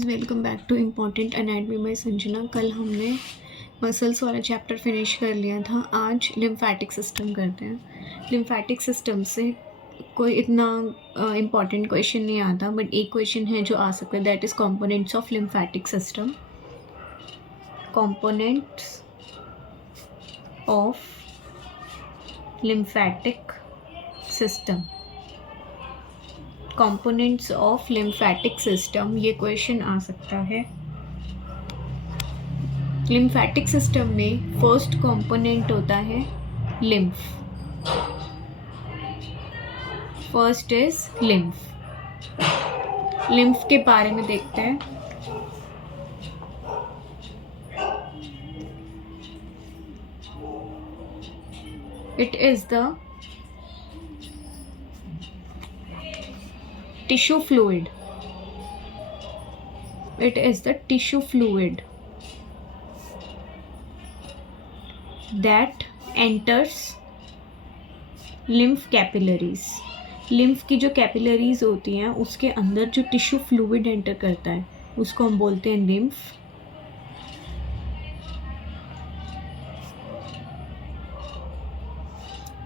Guys, welcome back to important anatomy by Sanjana. कल हमने muscles वाला चैप्टर फिनिश कर लिया था। आज लिम्फेटिक सिस्टम करते हैं। लिम्फेटिक सिस्टम से कोई इतना इम्पॉर्टेंट क्वेश्चन नहीं आता, बट एक क्वेश्चन है जो आ सकता है, that is components of lymphatic system. Components of lymphatic system, components of lymphatic system, ये क्वेश्चन आ सकता है। लिम्फेटिक सिस्टम में फर्स्ट कंपोनेंट होता है lymph. First is lymph. Lymph के बारे में देखते हैं। It is the tissue fluid. It is the tissue fluid that enters lymph capillaries। Lymph की जो कैपिलरीज होती हैं उसके अंदर जो टिश्यू फ्लूइड एंटर करता है उसको हम बोलते हैं लिम्फ।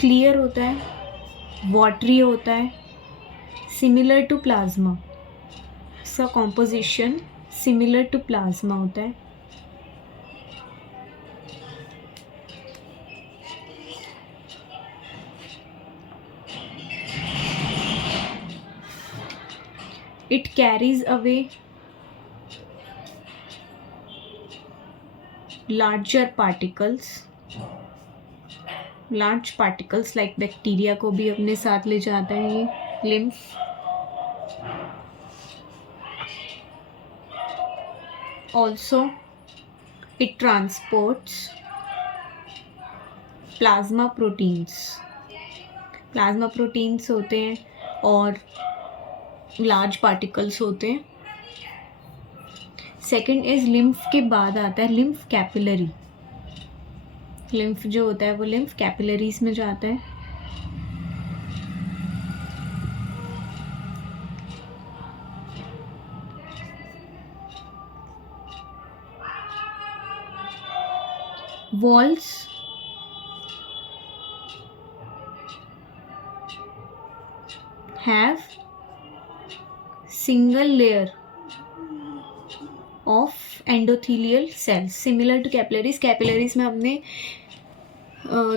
क्लियर होता है, वाटरी होता है, सिमिलर टू प्लाज्मा। इसका कॉम्पोजिशन सिमिलर टू प्लाज्मा होता है। It carries away larger particles like bacteria को भी अपने साथ ले जाता है ये lymph. Also it transports plasma proteins. Plasma proteins होते हैं और लार्ज पार्टिकल्स होते हैं। सेकेंड इज लिम्फ के बाद आता है लिम्फ कैपिलरी। लिम्फ जो होता है वो लिम्फ कैपिलरीज में जाता है। Walls have single layer of endothelial cells similar to capillaries. Capillaries में हमने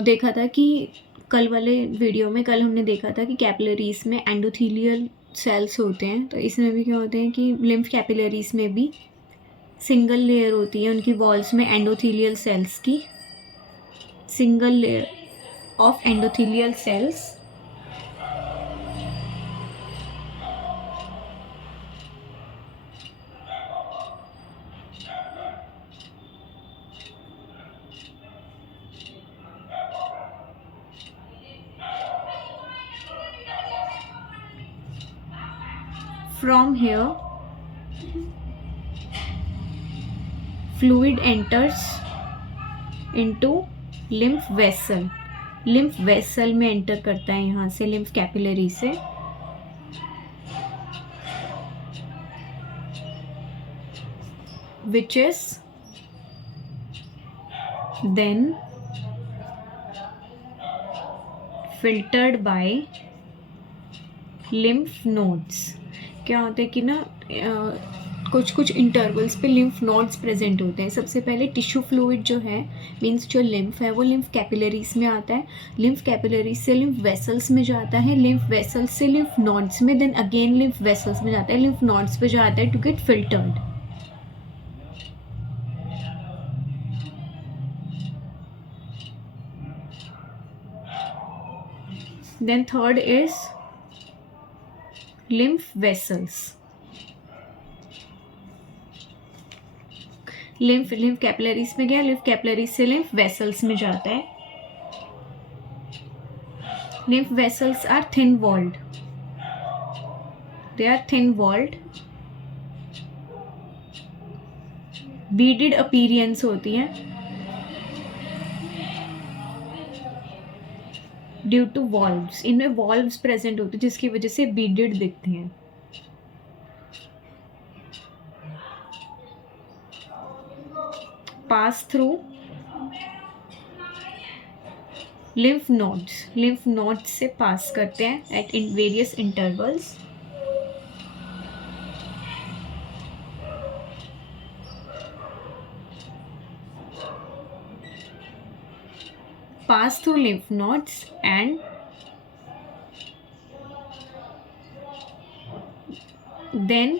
देखा था कि कल वाले वीडियो में कल हमने देखा था कि कैपिलरीज में एंडोथीलियल सेल्स होते हैं, तो इसमें भी क्या होते हैं कि लिम्फ कैपिलरीज में भी सिंगल लेयर होती है उनकी वॉल्स में एंडोथीलियल सेल्स की। Single layer of endothelial sales from here fluid enters into lymph vessel। lymph vessel में एंटर करता है यहाँ से lymph capillary से। which is then filtered by lymph nodes। क्या होता है कि ना कुछ इंटरवल्स पे लिम्फ नोड्स प्रेजेंट होते हैं। सबसे पहले टिश्यू फ्लूइड जो है मींस जो लिम्फ है वो लिम्फ कैपिलरीज में आता है। लिम्फ कैपिलरीज से लिम्फ वेसल्स में जाता है। लिम्फ वेसल्स से लिम्फ नोड्स में, देन अगेन लिम्फ वेसल्स में जाता है। लिम्फ नोड्स पे जाता है to get filtered. Then third is lymph vessels। Lymph capillaries में गया, लिम्फ कैपिलरीज से लिम्फ वेसल्स में जाता है। Lymph vessels are thin walled. They are thin walled. Beaded appearance होती है ड्यू टू वॉल्व्स। इनमें वॉल्व्स प्रेजेंट होते हैं जिसकी वजह से बीडेड दिखते हैं। पास थ्रू lymph nodes से पास करते हैं at in various intervals. Pass through lymph nodes and then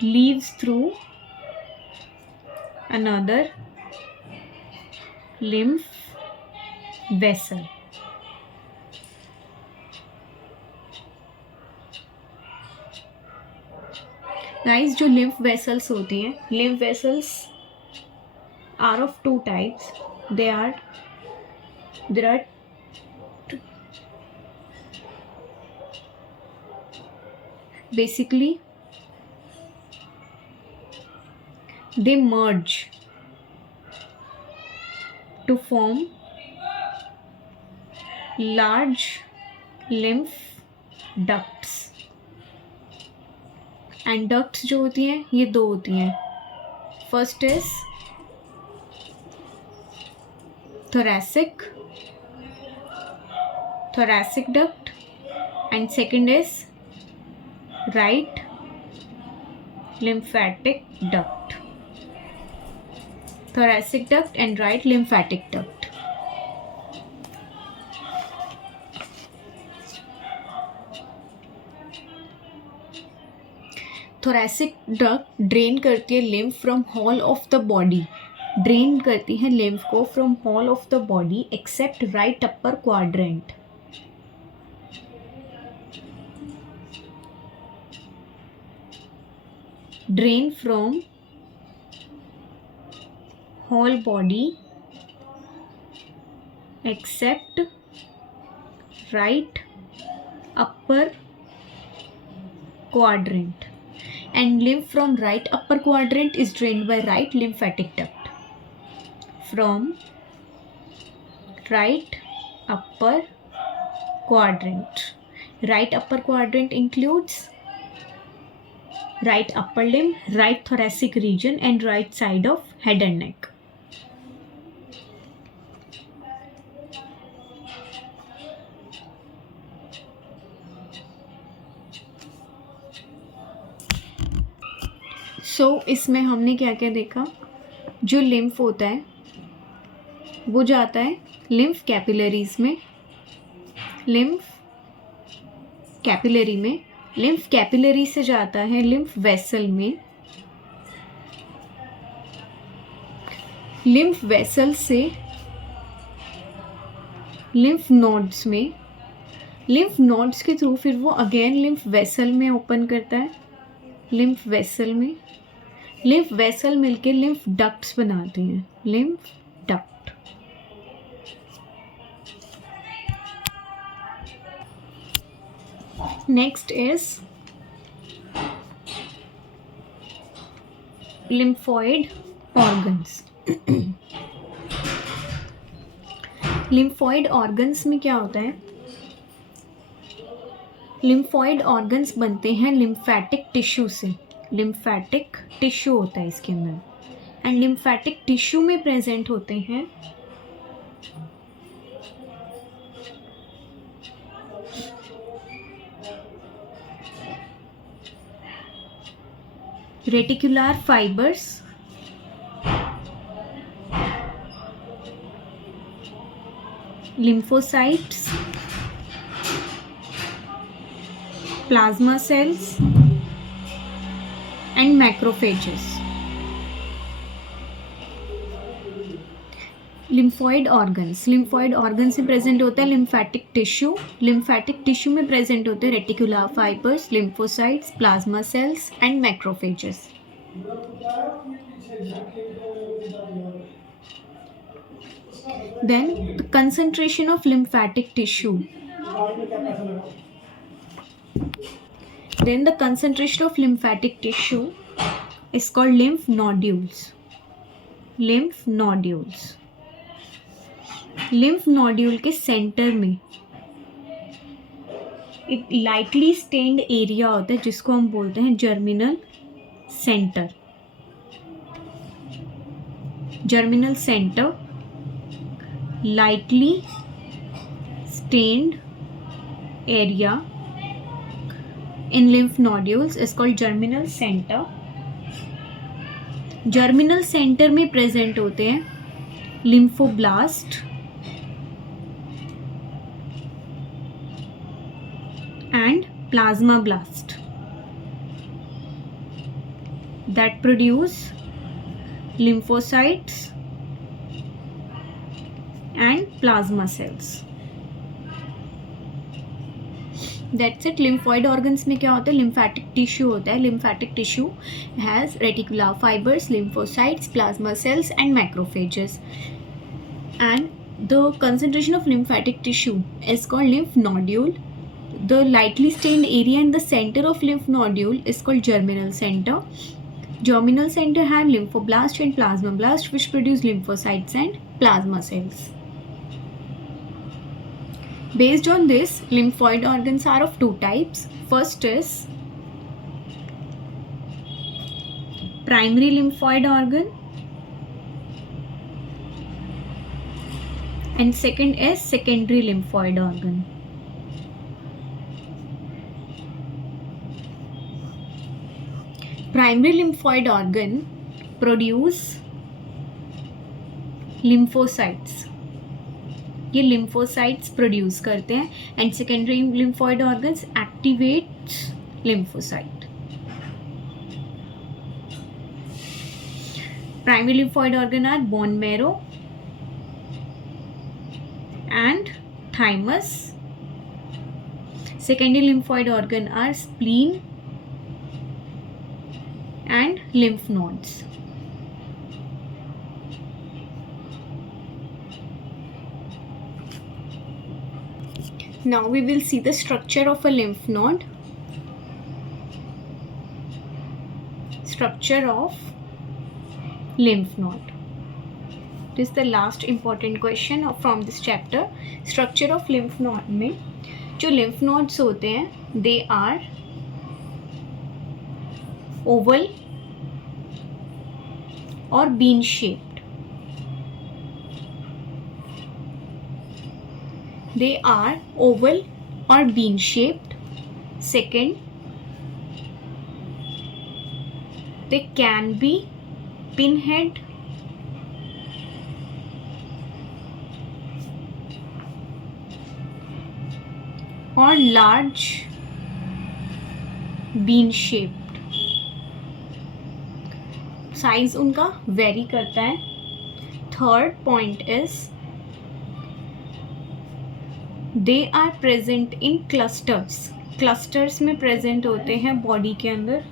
leaves through another lymph vessel. Guys, जो lymph vessels होती हैं, lymph vessels are of two types. There are basically they merge to form large lymph ducts. And ducts जो होती हैं ये दो होती हैं. First is thoracic duct and second is right lymphatic duct. Thoracic duct and right lymphatic duct. Thoracic duct drain करती है lymph from whole of the body. Drain करती है lymph को from whole of the body except right upper quadrant. Drain from whole body except right upper quadrant. And lymph from right upper quadrant is drained by right lymphatic duct. From right upper quadrant. Right upper quadrant includes right upper limb, right thoracic region and right side of head and neck. So इसमें हमने क्या क्या देखा. जो lymph होता है वो जाता है lymph capillaries में. lymph capillary में lymph capillary से जाता है lymph vessel में. lymph vessel से lymph nodes में. lymph nodes के थ्रू फिर वो अगेन lymph vessel में ओपन करता है. lymph vessel में lymph vessel मिलके lymph ducts बनाते हैं. lymph duct. Next is lymphoid organs. lymphoid organs में क्या होता है. lymphoid organs बनते हैं lymphatic tissue से. lymphatic tissue होता है इसके अंदर. एंड lymphatic tissue में प्रेजेंट होते हैं reticular fibers, lymphocytes, plasma cells and macrophages. lymphoid organs से प्रेजेंट होता है lymphatic tissue. lymphatic tissue में प्रेजेंट होते हैं reticular fibers, lymphocytes, plasma cells and macrophages. Then the concentration of lymphatic tissue. Then the concentration of lymphatic tissue is called lymph nodules. lymph nodules. lymph nodule के centre में एक lightly stand area होता है जिसको हम बोलते हैं germinal centre. germinal center, lightly stained area in lymph nodules is called germinal center. germinal center में present होते हैं lymphoblast and plasmablast that produce lymphocytes and plasma cells. That's it. lymphoid organs में क्या होता है? lymphatic tissue होता है. lymphatic tissue has reticular fibers, lymphocytes, plasma cells and macrophages. And the concentration of lymphatic tissue is called lymph nodule. The lightly stained area in the center of lymph nodule is called germinal center. Germinal center have lymphoblast and plasmablast which produce lymphocytes and plasma cells. Based on this, lymphoid organs are of two types. First is primary lymphoid organ and second is secondary lymphoid organ. Primary lymphoid organ produce lymphocytes. ये lymphocytes produce करते हैं and secondary lymphoid organs activates lymphocyte. Primary lymphoid organ are bone marrow and thymus. Secondary lymphoid organ are spleen and lymph nodes. Now we will see the structure of a lymph node. Structure of lymph node. This is the last important question from this chapter. Structure of lymph node में जो lymph nodes होते हैं they are oval or bean shaped. They are oval or bean shaped. Second, they can be pinhead or large bean shaped. Size उनका vary करता है. Third point is they are present in clusters. clusters में present होते हैं body के अंदर.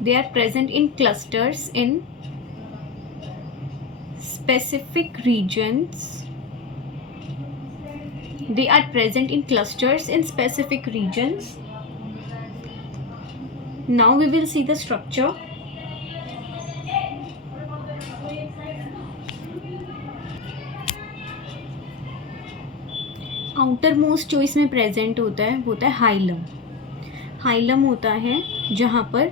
They are present in clusters in specific regions. They are present in clusters in specific regions. Now we will see the structure. Outer most जो इसमें present होता है hilum. Hilum होता है जहाँ पर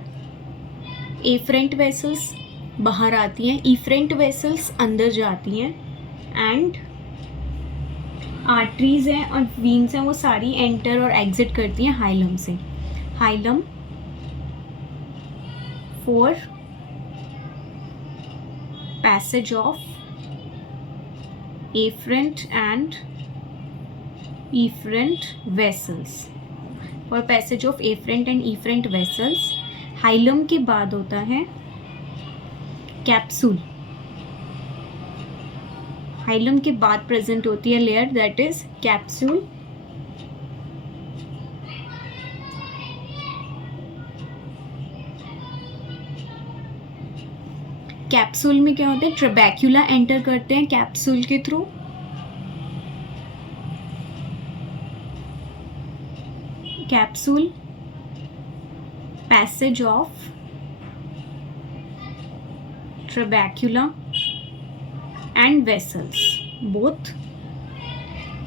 एफरेंट वेसल्स बाहर आती हैं, इफरेंट वेसल्स अंदर जाती हैं एंड आर्टरीज हैं और वीन्स हैं वो सारी एंटर और एग्जिट करती हैं हाइलम से. Hilum for passage of afferent and efferent vessels. For passage of afferent and efferent vessels. Hilum के बाद होता है कैप्सूल. हाइलम के बाद प्रेजेंट होती है layer that is capsule. Capsule में क्या होता है? ट्रेबैक्यूला एंटर करते हैं कैप्सूल के through. capsule, passage of trabecula and vessels both.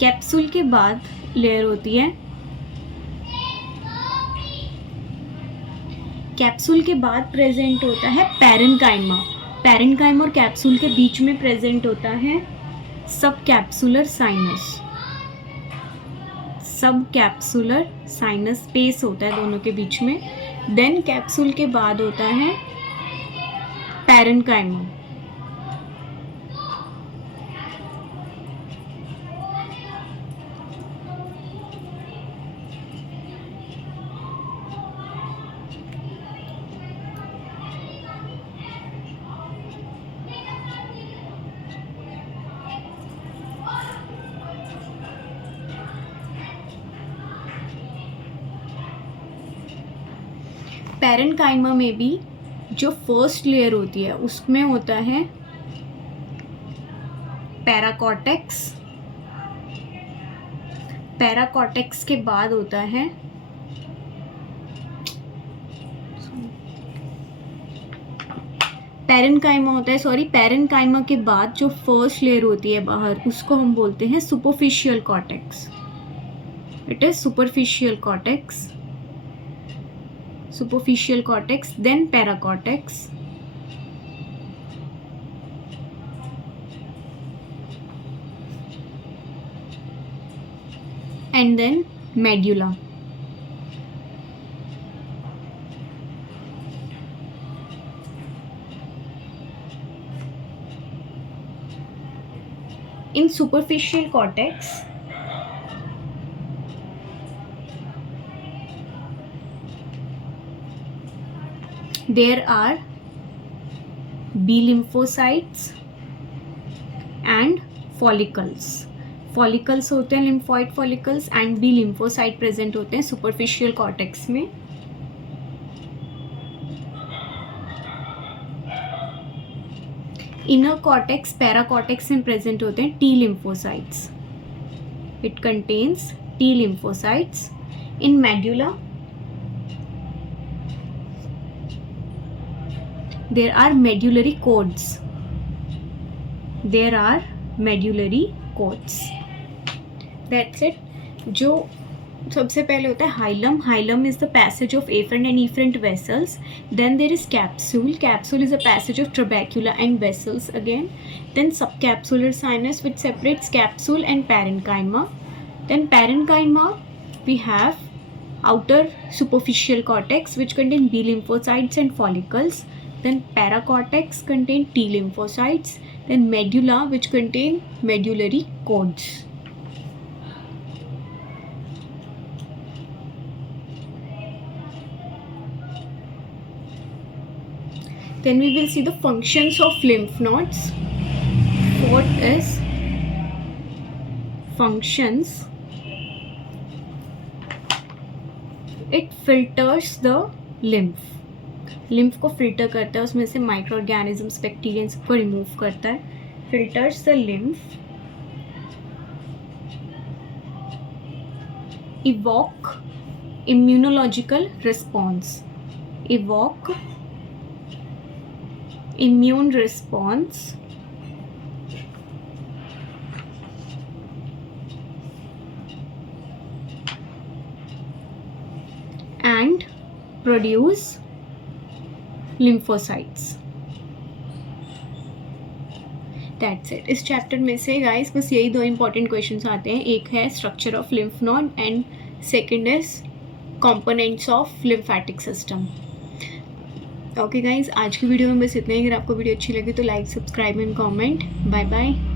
Capsule के बाद लेयर होती है, कैप्सूल के बाद प्रेजेंट होता है पैरेन्काइमा. पैरेन्काइमा और कैप्सूल के बीच में प्रेजेंट होता है सब कैप्सुलर साइनस। सब कैप्सुलर साइनस स्पेस होता है दोनों के बीच में। देन कैप्सूल के बाद होता है पैरेन्काइमा। पैरेन्काइमा में भी जो फर्स्ट लेयर होती है उसमें होता है पैराकॉर्टेक्स। पैराकॉर्टेक्स के बाद होता है पैरेन्काइमा होता है, सॉरी, पैरेन्काइमा के बाद जो फर्स्ट लेयर होती है बाहर उसको हम बोलते हैं superficial cortex. It is superficial cortex, superficial cortex, then paracortex, and then medulla. In superficial cortex, there are B lymphocytes and follicles. Follicles होते हैं lymphoid follicles and B lymphocyte present होते हैं superficial cortex में। Inner cortex, paracortex में present होते हैं T lymphocytes. It contains T lymphocytes. In medulla, there are medullary codes. There are medullary codes. That's it. जो सबसे पहले होता है hilum. Hilum is the passage of afferent and efferent vessels. Then there is capsule. Capsule is a passage of trabecula and vessels again. Then subcapsular sinus which separates capsule and parenchyma. Then parenchyma we have outer superficial cortex which contain B lymphocytes and follicles. Then paracortex contain T lymphocytes. Then medulla which contain medullary codes. Then we will see the functions of lymph nodes. Fourth is functions. It filters the lymph. Lymph को filter करता है, उसमें से micro organisms bacteria सबको remove करता है. Filters the lymph. Evoke immunological response. Evoke immune response. And produce lymphocytes. That's it. इस chapter में से गाइस बस यही दो इंपॉर्टेंट क्वेश्चंस आते हैं. एक है structure of lymph node and second is components of lymphatic system. Okay guys, आज की वीडियो में बस इतना ही. अगर आपको वीडियो अच्छी लगी तो like, subscribe and comment. Bye bye.